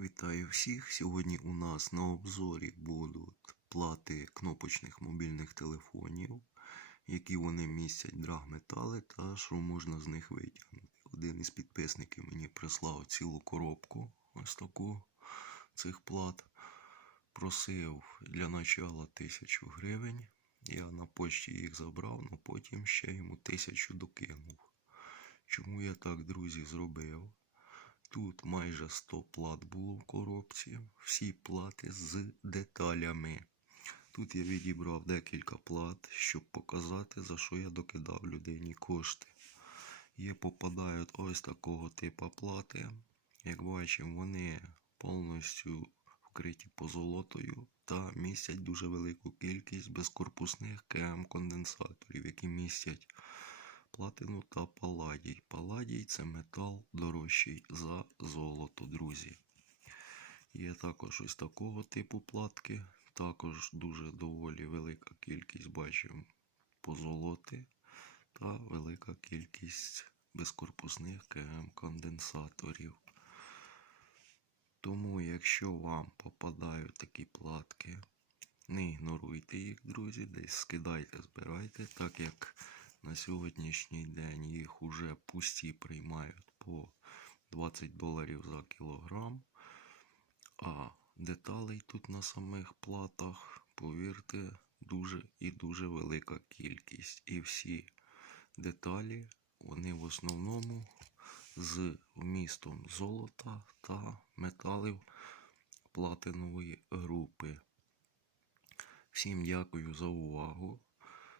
Вітаю всіх! Сьогодні у нас на обзорі будуть плати кнопочних мобільних телефонів, які вони містять драгметали та що можна з них витягнути. Один із підписників мені прислав цілу коробку ось таку цих плат. Просив для начала тисячу гривень. Я на почті їх забрав, але потім ще йому тисячу докинув. Чому я так, друзі, зробив? Тут майже 100 плат було в коробці, всі плати з деталями. Тут я відібрав декілька плат, щоб показати, за що я докидав людині кошти. Є попадають ось такого типу плати. Як бачимо, вони повністю вкриті позолотою та містять дуже велику кількість безкорпусних КМ-конденсаторів, які містять платину та паладій. Паладій це метал дорожчий за золото, друзі. Є також ось такого типу платки. Також дуже доволі велика кількість бачимо позолоти та велика кількість безкорпусних КМ-конденсаторів. Тому, якщо вам попадають такі платки, не ігноруйте їх, друзі, десь скидайте, збирайте, так як на сьогоднішній день їх уже пусті приймають по 20 доларів за кілограм. А деталей тут на самих платах, повірте, дуже і дуже велика кількість. І всі деталі, вони в основному з вмістом золота та металів платинової групи. Всім дякую за увагу.